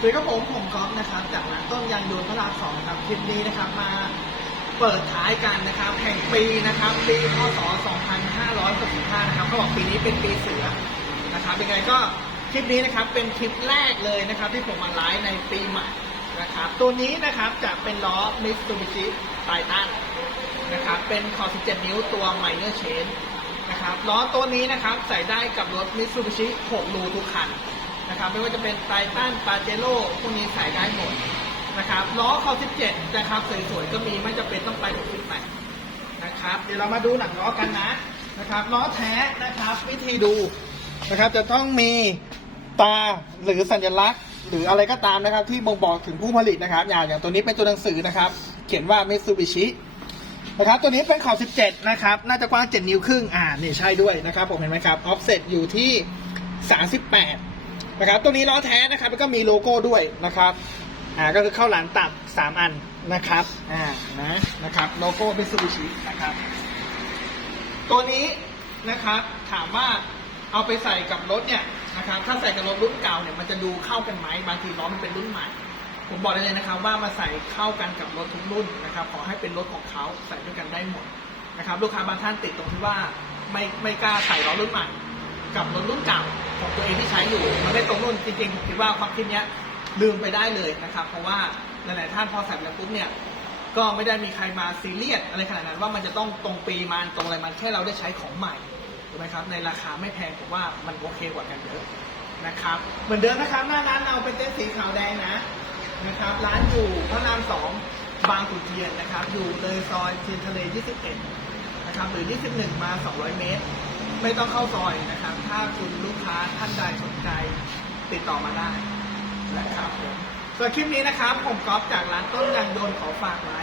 สวัสดีครับผมผมก๊อฟนะครับจากร้านต้นยางยนต์พระรามสองนะครับคลิปนี้นะครับมาเปิดท้ายกันนะครับแห่งปีนะครับปีพศ 2565 นะครับเขาบอกปีนี้เป็นปีเสือนะครับยังไงก็คลิปนี้นะครับเป็นคลิปแรกเลยนะครับที่ผมมาไลฟ์ในปีใหม่นะครับตัวนี้นะครับจะเป็นล้อ Mitsubishi Titan นะครับเป็นขอ17 นิ้วตัว Minor Chain นะครับล้อตัวนี้นะครับใส่ได้กับรถ Mitsubishi 6 รูทุกคัน นะครับไม่ว่าจะเป็นไททันปาเจโร่พวกนี้ใส่ได้หมดนะครับล้อคอ17 นะครับสวยๆก็มีไม่จำเป็นต้องไป68นะครับเดี๋ยวเรามาดูหนังล้อกันนะนะครับล้อแท้นะครับวิธีดูนะครับจะต้องมีตาหรือสัญลักษณ์ หรืออะไรก็ตามนะครับ ที่บ่งบอกถึงผู้ผลิตนะครับ อย่างอย่างตัวนี้เป็นตัวหนังสือนะครับ เขียนว่า Mitsubishi นะครับตัวนี้เป็นขอบ 17 นะครับ น่าจะกว้าง 7 นิ้วครึ่ง อ่า นี่ใช่ด้วยนะครับ ผมเห็นไหมครับ offset อยู่ที่ 38 นะครับตัวนี้ล้อแท้นะครับแล้วก็มีโลโก้ด้วยนะครับอ่าก็คือเข้าหลังตับ3อันนะครับอ่านะนะครับโลโก้เป็นซูบิชินะครับ ตัวนี้นะครับถามว่าเอาไปใส่กับรถเนี่ยนะครับถ้าใส่กับรถรุ่นเก่าเนี่ยมันจะดูเข้ากันไหมบางทีล้อมันเป็นรุ่นใหม่ ผมบอกได้เลยนะครับ ว่ามาใส่เข้ากันกับรถทุกรุ่นนะครับขอให้เป็นรถของเขาใส่ด้วยกันได้หมดนะครับลูกค้าบางท่านติดตรงที่ว่าไม่ไม่กล้าใส่ล้อรุ่นใหม่ กับรถรุ่นเก่าของตัวเองที่ใช้อยู่ มันไม่ตรงรุ่นจริงๆคิดว่าความคิดเนี้ยลืมไปได้เลยนะครับ เพราะว่าหลายๆท่านพอใส่ไปแล้วปุ๊บเนี่ยก็ไม่ได้มีใครมาซีเรียสอะไรขนาดนั้นว่ามันจะต้องตรงปีมันตรงอะไรมันแค่เราได้ใช้ของใหม่ถูกไหมครับในราคาไม่แพงผมว่ามันโอเคกว่ากันเยอะนะครับ เหมือนเดิมนะครับหน้าร้านเราเป็นเต้นท์สีขาวแดงนะนะครับ ร้านอยู่พระรามสองบางขุนเทียนนะครับ อยู่เลยซอยเทียนทะเล 21 นะครับหรือ 21 มา 200 เมตร ไม่ต้องเข้าซอยนะครับ ถ้าคุณลูกค้าท่านใดสนใจติดต่อมาได้นะครับผมส่วนคลิปนี้นะครับ ผมก๊อฟจากร้านต้นยางยนต์ขอฝากไว้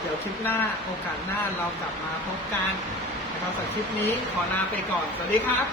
เดี๋ยวคลิปหน้าโอกาสหน้าเรากลับมาพบกันนะครับสำหรับคลิปนี้ขอลาไปก่อน สวัสดีครับ